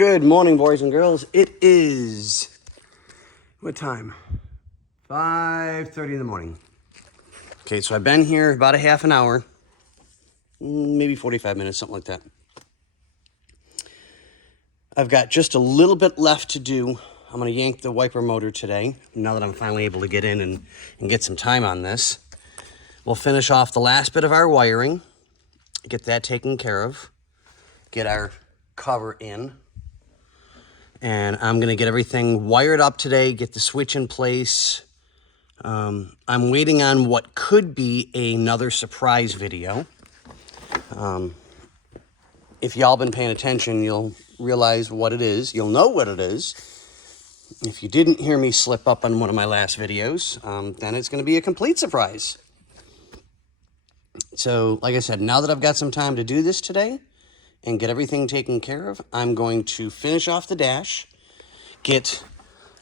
Good morning, boys and girls. It is, what time? 5:30 in the morning. Okay, so I've been here about a half an hour, maybe 45 minutes, something like that. I've got just a little bit left to do. I'm going to yank the wiper motor today, now that I'm finally able to get in and get some time on this. We'll finish off the last bit of our wiring, get that taken care of, get our cover in. And I'm going to get everything wired up today, get the switch in place. I'm waiting on what could be another surprise video. If y'all been paying attention, you'll realize what it is. You'll know what it is. If you didn't hear me slip up on one of my last videos, then it's going to be a complete surprise. So, like I said, now that I've got some time to do this today and get everything taken care of, I'm going to finish off the dash, get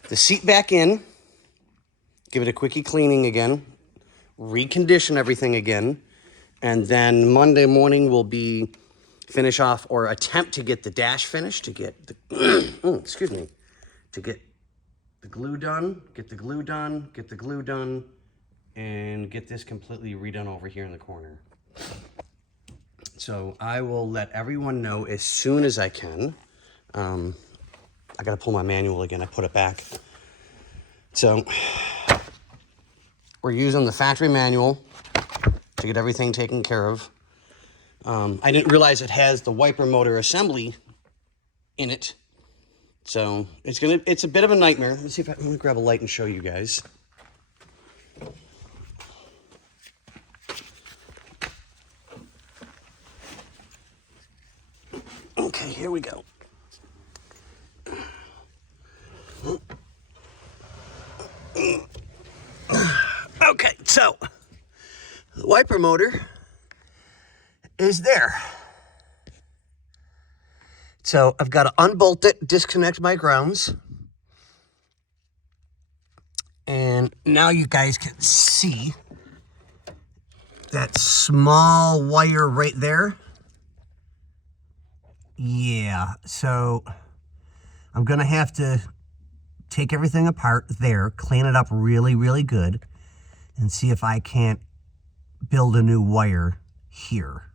the seat back in, give it a quickie cleaning again, recondition everything again, and then Monday morning will be finish off or attempt to get the dash finished, to get the, to get the glue done, get the glue done, and get this completely redone over here in the corner. So I will let everyone know as soon as I can. I gotta pull my manual again, I put it back. So we're using the factory manual to get everything taken care of. I didn't realize it has the wiper motor assembly in it. So it's a bit of a nightmare. Let me see if I'm gonna grab a light and show you guys. Okay, here we go. Okay, so the wiper motor is there. So I've got to unbolt it, disconnect my grounds. And now you guys can see that small wire right there. Yeah, so I'm going to have to take everything apart there, clean it up really, really good, and see if I can't build a new wire here.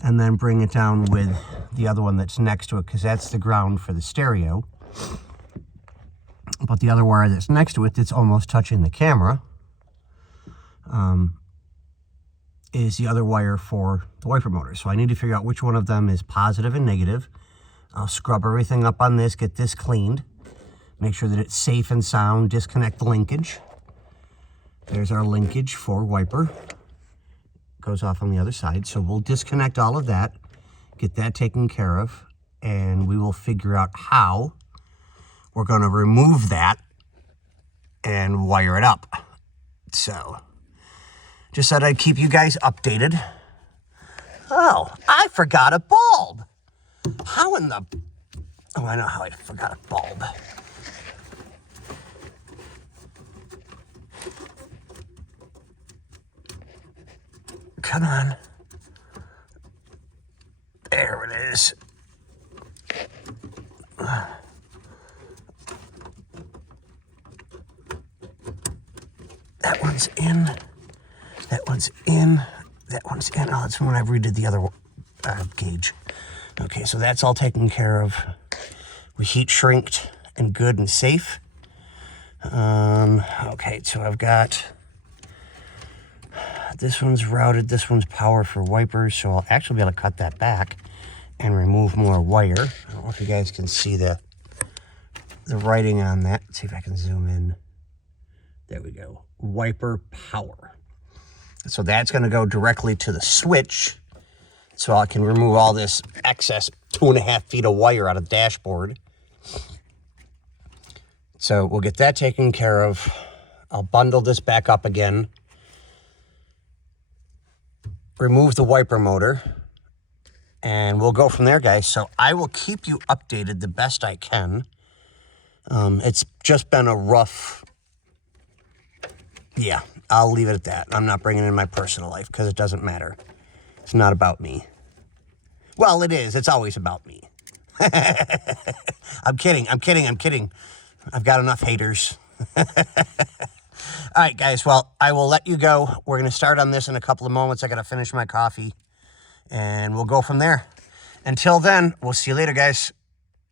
And then bring it down with the other one that's next to it, because that's the ground for the stereo. But the other wire that's next to it, that's almost touching the camera, is the other wire for the wiper motor. So I need to figure out which one of them is positive and negative. I'll scrub everything up on this, get this cleaned, make sure that it's safe and sound, disconnect the linkage. There's our linkage for wiper. Goes off on the other side. So we'll disconnect all of that, get that taken care of, and we will figure out how we're going to remove that and wire it up. So just thought I'd keep you guys updated. Oh, I forgot a bulb. How in the... Oh, I know how I forgot a bulb. Come on. There it is. That one's in. That one's in. That one's in. Oh, that's when I redid the other gauge. Okay, so that's all taken care of. We heat shrinked and good and safe. Okay, so I've got... This one's routed, this one's power for wipers, so I'll actually be able to cut that back and remove more wire. I don't know if you guys can see the writing on that. Let's see if I can zoom in. There we go. Wiper power. So that's going to go directly to the switch, so I can remove all this excess 2.5 feet of wire out of the dashboard. So we'll get that taken care of. I'll bundle this back up again. Remove the wiper motor, and we'll go from there, guys. So I will keep you updated the best I can. It's just been a rough... Yeah, I'll leave it at that. I'm not bringing in my personal life because it doesn't matter. It's not about me. Well, it is. It's always about me. I'm kidding. I've got enough haters. All right, guys. Well, I will let you go. We're going to start on this in a couple of moments. I got to finish my coffee, and we'll go from there. Until then, we'll see you later, guys.